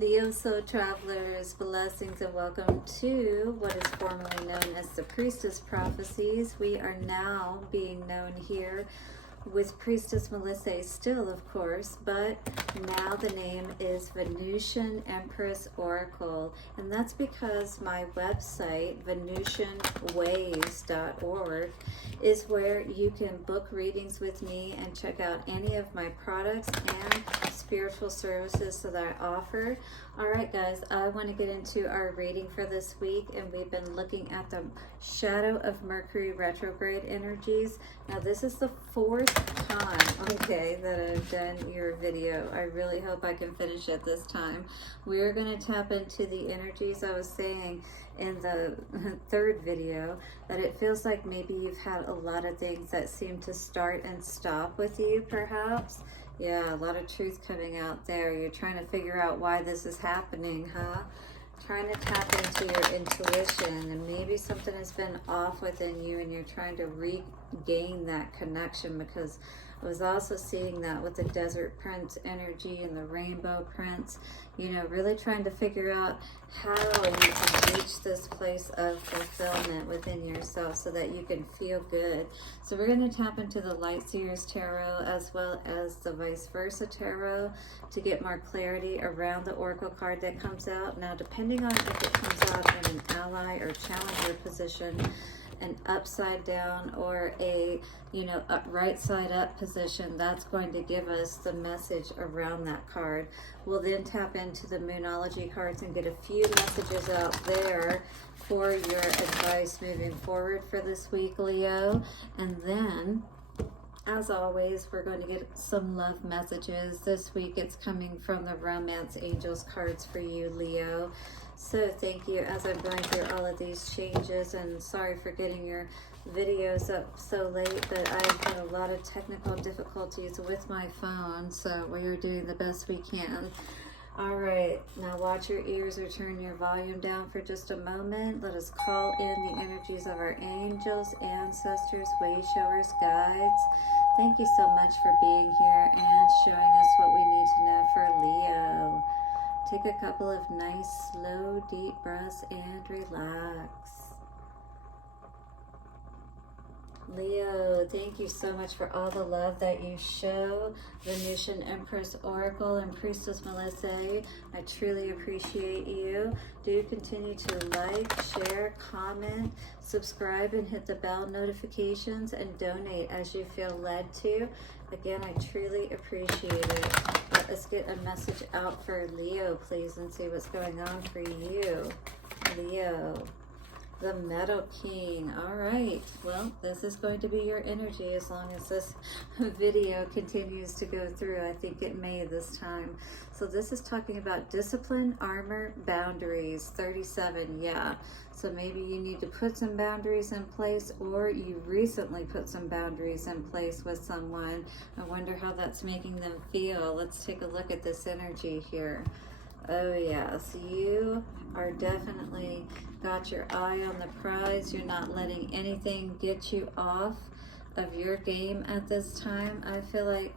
Leo Soul Travelers, blessings and welcome to what is formerly known as the Priestess Prophecies. We are now being known here with Priestess Melissae still, of course, but now the name is Venusian Empress Oracle, and that's because my website, VenusianWays.org, is where you can book readings with me and check out any of my products and spiritual services that I offer. All right, guys, I want to get into our reading for this week, and we've been looking at the shadow of Mercury retrograde energies. Now, this is the fourth time, okay, that I've done your video. I really hope I can finish it this time. We're going to tap into the energies. I was saying in the third video that it feels like maybe you've had a lot of things that seem to start and stop with you, perhaps. Yeah, a lot of truth coming out there. You're trying to figure out why this is happening, huh? Trying to tap into your intuition, and maybe something has been off within you and you're trying to regain that connection, because I was also seeing that with the Desert Prince energy and the Rainbow Prince, you know, really trying to figure out how you can reach this place of fulfillment within yourself so that you can feel good. So we're going to tap into the Light Seers Tarot as well as the Vice Versa Tarot to get more clarity around the Oracle card that comes out. Now, depending on if it comes out in an ally or challenger position, an upside down or a, you know, right side up position, that's going to give us the message around that card. We'll then tap into the Moonology cards and get a few messages out there for your advice moving forward for this week, Leo. And then, as always, we're going to get some love messages. This week it's coming from the Romance Angels cards for you, Leo. So thank you as I'm going through all of these changes, and sorry for getting your videos up so late, but I've had a lot of technical difficulties with my phone, so we are doing the best we can. All right, now watch your ears or turn your volume down for just a moment. Let us call in the energies of our angels, ancestors, way showers, guides. Thank you so much for being here and showing us what we need to know for Leo. Take a couple of nice, slow, deep breaths and relax. Leo, thank you so much for all the love that you show. Venusian Empress Oracle and Priestess Melissae, I truly appreciate you. Do continue to like, share, comment, subscribe, and hit the bell notifications, and donate as you feel led to. Again, I truly appreciate it. Let's get a message out for Leo, please, and see what's going on for you. Leo, the Meadow King. All right, well, this is going to be your energy as long as this video continues to go through. I think it may this time. So this is talking about discipline, armor, boundaries. 37, yeah. So maybe you need to put some boundaries in place, or you recently put some boundaries in place with someone. I wonder how that's making them feel. Let's take a look at this energy here. Oh yes, you are definitely got your eye on the prize. You're not letting anything get you off of your game at this time. I feel like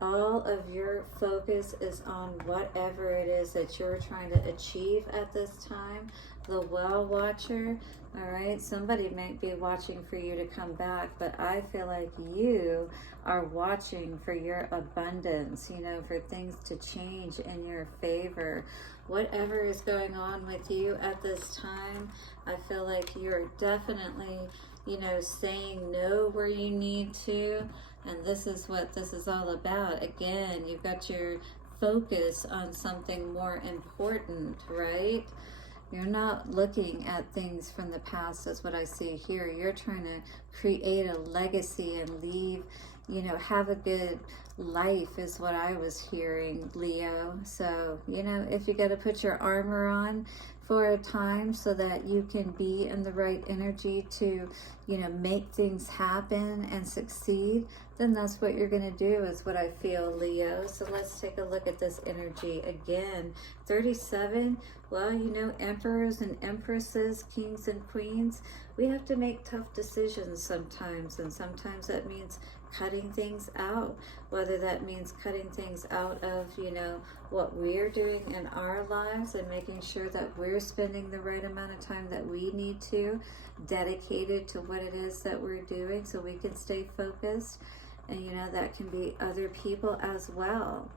all of your focus is on whatever it is that you're trying to achieve at this time. The Well Watcher, all right, somebody might be watching for you to come back, but I feel like you are watching for your abundance, you know, for things to change in your favor. Whatever is going on with you at this time, I feel like you're definitely, you know, saying no where you need to. And this is what this is all about. Again, you've got your focus on something more important, right? You're not looking at things from the past, is what I see here. You're trying to create a legacy and leave, you know, have a good life is what I was hearing, Leo. So, you know, if you got to put your armor on for a time so that you can be in the right energy to, you know, make things happen and succeed, then that's what you're going to do, is what I feel, Leo. So let's take a look at this energy again. 37, well, you know, emperors and empresses, kings and queens, we have to make tough decisions sometimes, and sometimes that means cutting things out, whether that means cutting things out of, you know, what we're doing in our lives and making sure that we're spending the right amount of time that we need to, dedicated to what it is that we're doing so we can stay focused. And, you know, that can be other people as well.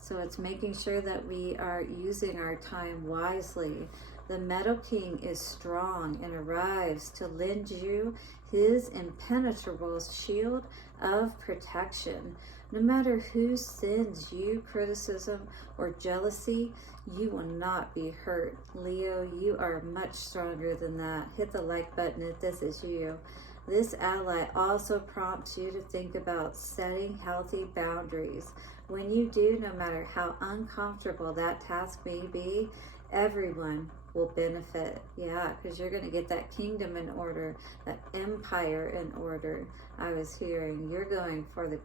So it's making sure that we are using our time wisely. The Metal King is strong and arrives to lend you his impenetrable shield of protection. No matter who sends you criticism or jealousy, you will not be hurt. Leo, you are much stronger than that. Hit the like button if this is you. This ally also prompts you to think about setting healthy boundaries. When you do, no matter how uncomfortable that task may be, everyone will benefit. Yeah, because you're going to get that kingdom in order, that empire in order. I was hearing you're going for the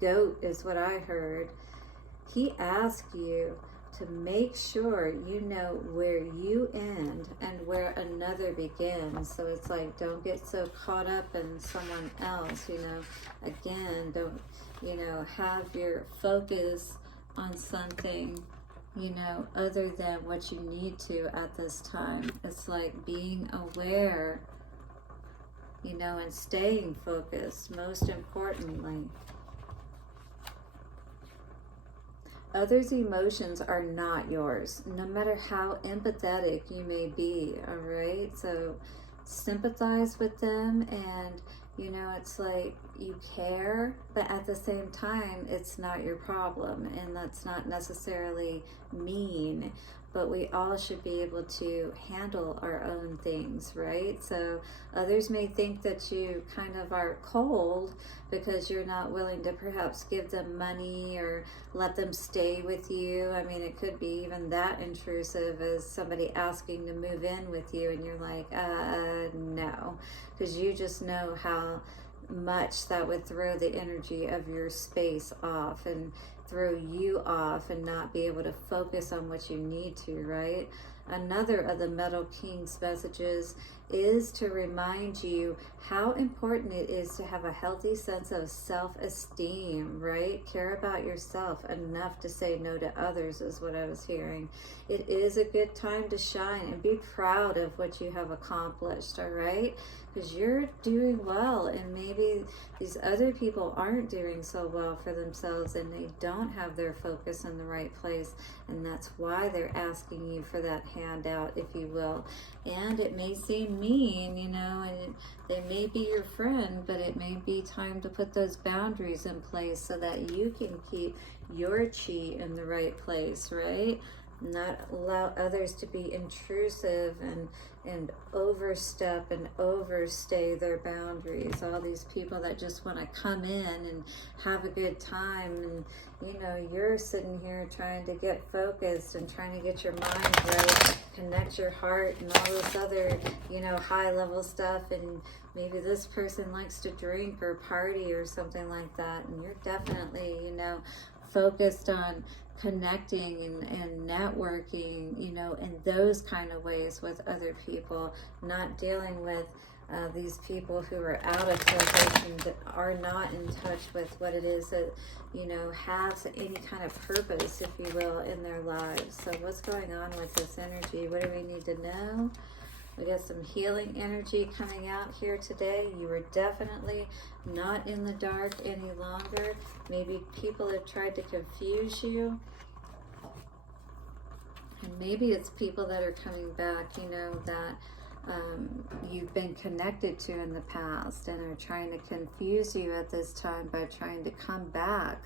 goat is what I heard. He asked you to make sure you know where you end and where another begins. So it's like, don't get so caught up in someone else, you know. Again, don't, you know, have your focus on something, you know, other than what you need to at this time. It's like being aware, you know, and staying focused, most importantly. Others' emotions are not yours, no matter how empathetic you may be, all right? So sympathize with them, and, you know, it's like you care, but at the same time, it's not your problem, and that's not necessarily mean, but we all should be able to handle our own things, right? So others may think that you kind of are cold because you're not willing to perhaps give them money or let them stay with you. I mean, it could be even that intrusive as somebody asking to move in with you, and you're like, no, because you just know how much that would throw the energy of your space off and throw you off and not be able to focus on what you need to, right? Another of the Metal King's messages is to remind you how important it is to have a healthy sense of self-esteem, right? Care about yourself enough to say no to others is what I was hearing. It is a good time to shine and be proud of what you have accomplished, all right? Because you're doing well, and maybe these other people aren't doing so well for themselves, and they don't have their focus in the right place, and that's why they're asking you for that handout, if you will. And it may seem mean, you know, and they may be your friend, but it may be time to put those boundaries in place so that you can keep your chi in the right place, right? Not allow others to be intrusive and overstep and overstay their boundaries. All these people that just want to come in and have a good time, and you know, you're sitting here trying to get focused and trying to get your mind right, connect your heart and all this other, you know, high level stuff, and maybe this person likes to drink or party or something like that, and you're definitely, you know, focused on connecting and networking, you know, in those kind of ways with other people, not dealing with these people who are out of vibration, that are not in touch with what it is that, you know, has any kind of purpose, if you will, in their lives. So what's going on with this energy? What do we need to know? We got some healing energy coming out here today. You are definitely not in the dark any longer. Maybe people have tried to confuse you. And maybe it's people that are coming back, you know, that you've been connected to in the past and are trying to confuse you at this time by trying to come back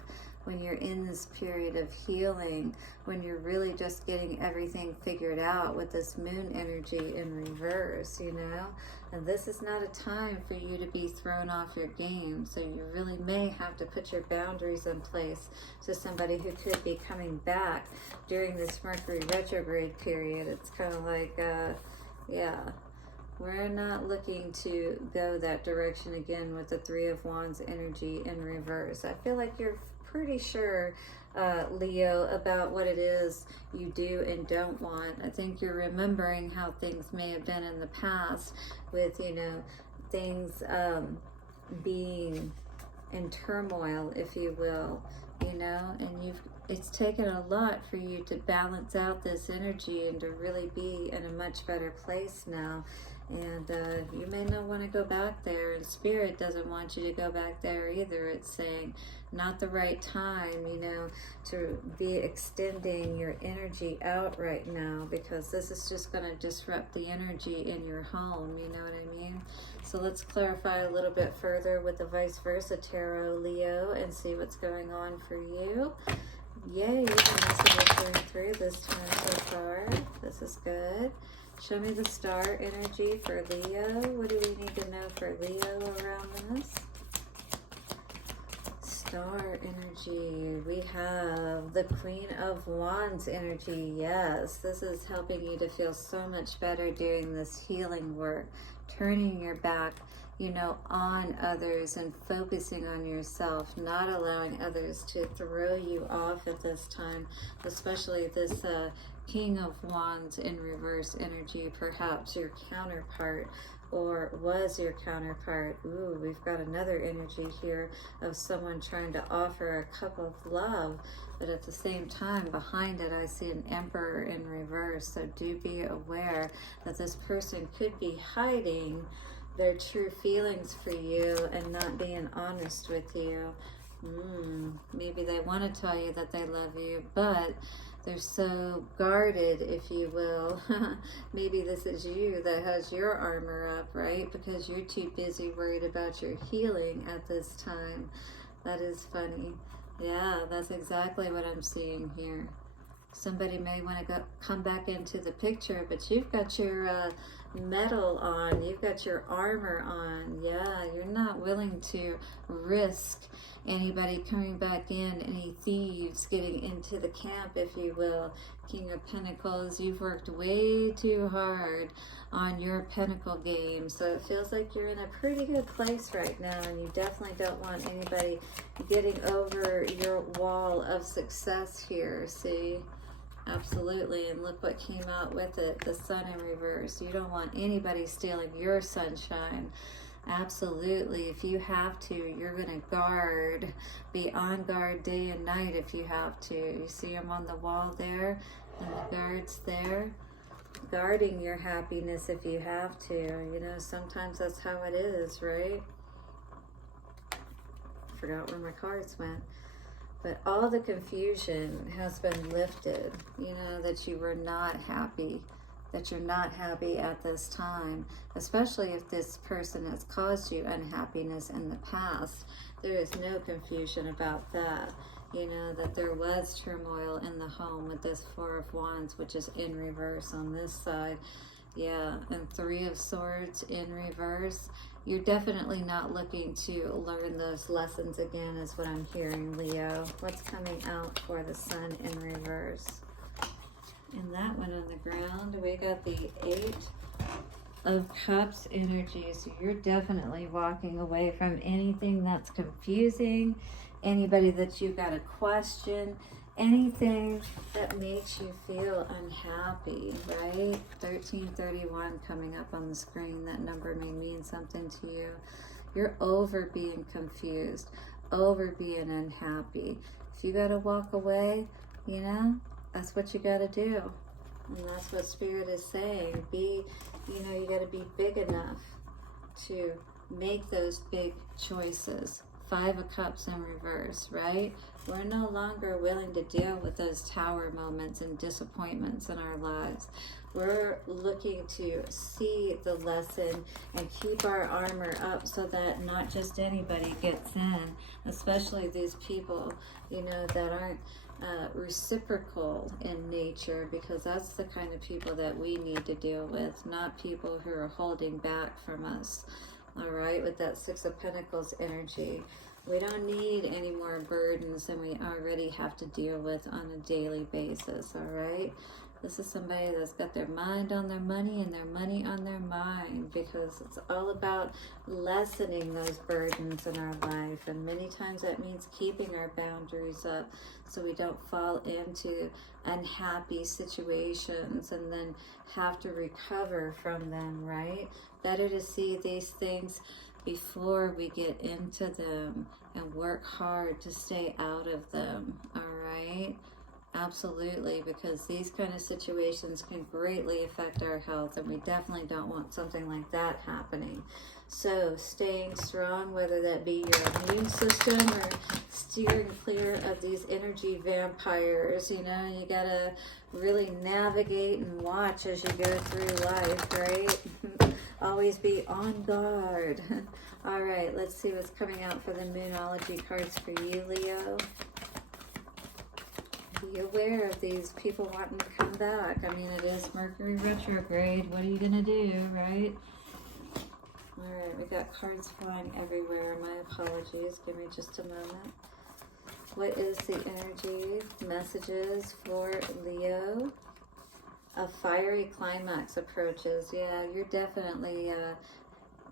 when you're in this period of healing, when you're really just getting everything figured out with this moon energy in reverse, you know? And this is not a time for you to be thrown off your game. So you really may have to put your boundaries in place to somebody who could be coming back during this Mercury retrograde period. It's kind of like, yeah, we're not looking to go that direction again with the Three of Wands energy in reverse. I feel like you're pretty sure, Leo, about what it is you do and don't want. I think you're remembering how things may have been in the past with, you know, things being in turmoil, if you will, you know, and it's taken a lot for you to balance out this energy and to really be in a much better place now. And you may not want to go back there, and Spirit doesn't want you to go back there either. It's saying not the right time, you know, to be extending your energy out right now, because this is just going to disrupt the energy in your home, you know what I mean? So let's clarify a little bit further with the vice versa tarot, Leo, and see what's going on for you. Yay, the message is going through this time so far. This is good. Show me the star energy for Leo. What do we need to know for Leo around this? Star energy. We have the Queen of Wands energy. Yes, this is helping you to feel so much better doing this healing work, turning your back, you know, on others and focusing on yourself, not allowing others to throw you off at this time, especially this King of Wands in reverse energy, perhaps your counterpart or was your counterpart. Ooh, we've got another energy here of someone trying to offer a cup of love, but at the same time behind it I see an Emperor in reverse. So do be aware that this person could be hiding their true feelings for you and not being honest with you. Maybe they want to tell you that they love you, but they're so guarded, if you will. Maybe this is you that has your armor up, right? Because you're too busy worried about your healing at this time. That is funny. Yeah, that's exactly what I'm seeing here. Somebody may want to come back into the picture, but you've got your metal on, you've got your armor on. Yeah, you're not willing to risk anybody coming back in, any thieves getting into the camp, if you will. King of Pentacles, you've worked way too hard on your Pentacle game, so it feels like you're in a pretty good place right now, and you definitely don't want anybody getting over your wall of success here, see? Absolutely, and look what came out with it, the Sun in reverse. You don't want anybody stealing your sunshine. Absolutely, if you have to, you're going to guard, be on guard day and night if you have to. You see them on the wall there, and the guards there, guarding your happiness if you have to. You know, sometimes that's how it is, right? Forgot where my cards went. But all the confusion has been lifted, you know, that you were not happy, that you're not happy at this time, especially if this person has caused you unhappiness in the past. There is no confusion about that, you know, that there was turmoil in the home with this Four of Wands, which is in reverse on this side. Yeah, and Three of Swords in reverse. You're definitely not looking to learn those lessons again, is what I'm hearing, Leo. What's coming out for the Sun in reverse? And that one on the ground, we got the Eight of Cups energy. So you're definitely walking away from anything that's confusing, anybody that you got to question, anything that makes you feel unhappy, right? 1331 coming up on the screen. That number may mean something to you. You're over being confused, over being unhappy. If you got to walk away, you know, that's what you got to do. And that's what Spirit is saying. You know, you got to be big enough to make those big choices. Five of Cups in reverse, right? We're no longer willing to deal with those tower moments and disappointments in our lives. We're looking to see the lesson and keep our armor up so that not just anybody gets in, especially these people, you know, that aren't reciprocal in nature, because that's the kind of people that we need to deal with, not people who are holding back from us. All right, with that Six of Pentacles energy, we don't need any more burdens than we already have to deal with on a daily basis. All right, this is somebody that's got their mind on their money and their money on their mind, because it's all about lessening those burdens in our life. And many times that means keeping our boundaries up so we don't fall into unhappy situations and then have to recover from them, right? Better to see these things before we get into them and work hard to stay out of them, all right? Absolutely, because these kind of situations can greatly affect our health, and we definitely don't want something like that happening. So staying strong, whether that be your immune system or steering clear of these energy vampires, you know, you gotta really navigate and watch as you go through life, right? Always be on guard. All right, let's see what's coming out for the Moonology cards for you, Leo. Be aware of these people wanting to come back. I mean, it is Mercury retrograde. What are you going to do, right? All right, we got cards flying everywhere. My apologies. Give me just a moment. What is the energy messages for Leo? A fiery climax approaches. Yeah, you're definitely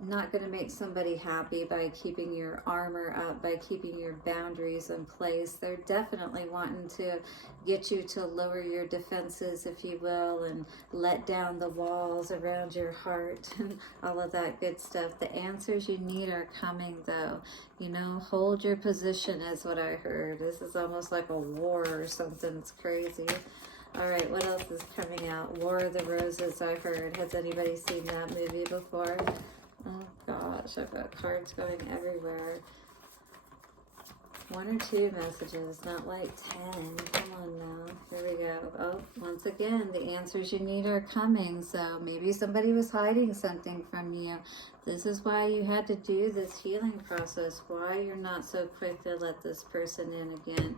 not going to make somebody happy by keeping your armor up, by keeping your boundaries in place. They're definitely wanting to get you to lower your defenses, if you will, and let down the walls around your heart and all of that good stuff. The answers you need are coming, though. You know, hold your position is what I heard. This is almost like a war or something. It's crazy. All right, what else is coming out? War of the Roses, I heard. Has anybody seen that movie before? Oh gosh, I've got cards going everywhere. 1 or 2 messages, not like 10. Come on now. Here we go. Oh, once again, the answers you need are coming. So maybe somebody was hiding something from you. This is why you had to do this healing process. Why you're not so quick to let this person in again.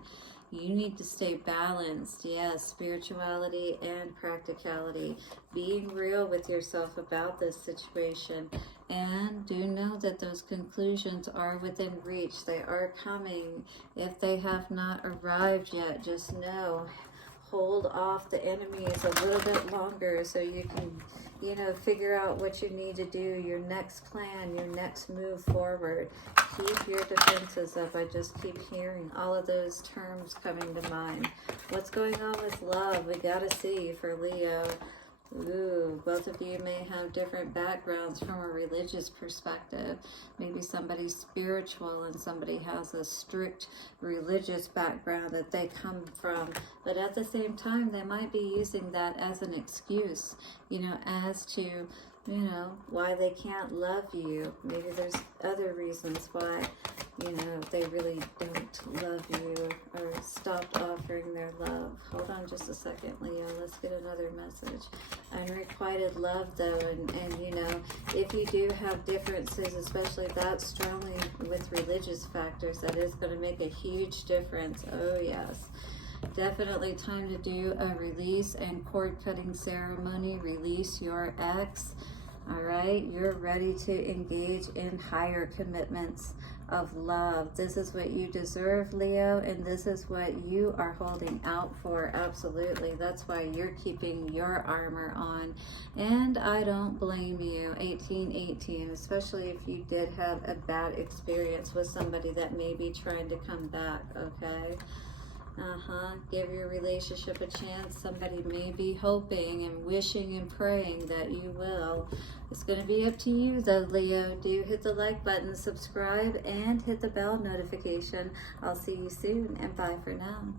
You need to stay balanced. Yes, spirituality and practicality. Being real with yourself about this situation. And do know that those conclusions are within reach. They are coming. If they have not arrived yet, just know, hold off the enemies a little bit longer so you can, you know, figure out what you need to do, your next plan, your next move forward. Keep your defenses up. I just keep hearing all of those terms coming to mind. What's going on with love? We got to see for Leo. Ooh, both of you may have different backgrounds from a religious perspective. Maybe somebody's spiritual and somebody has a strict religious background that they come from. But at the same time, they might be using that as an excuse, you know, as to, you know, why they can't love you. Maybe there's other reasons why, you know, they really don't love you or stopped offering their love. Hold on just a second, Leo. Let's get another message. Unrequited love, though, and you know, if you do have differences, especially that strongly with religious factors, that is going to make a huge difference. Oh, yes. Definitely time to do a release and cord cutting ceremony. Release your ex. All right, you're ready to engage in higher commitments of love. This is what you deserve, Leo, and this is what you are holding out for. Absolutely. That's why you're keeping your armor on. And I don't blame you. 1818, especially if you did have a bad experience with somebody that may be trying to come back, okay? Give your relationship a chance. Somebody may be hoping and wishing and praying that you will. It's going to be up to you, though, Leo. Do hit the like button, subscribe, and hit the bell notification. I'll see you soon, and bye for now.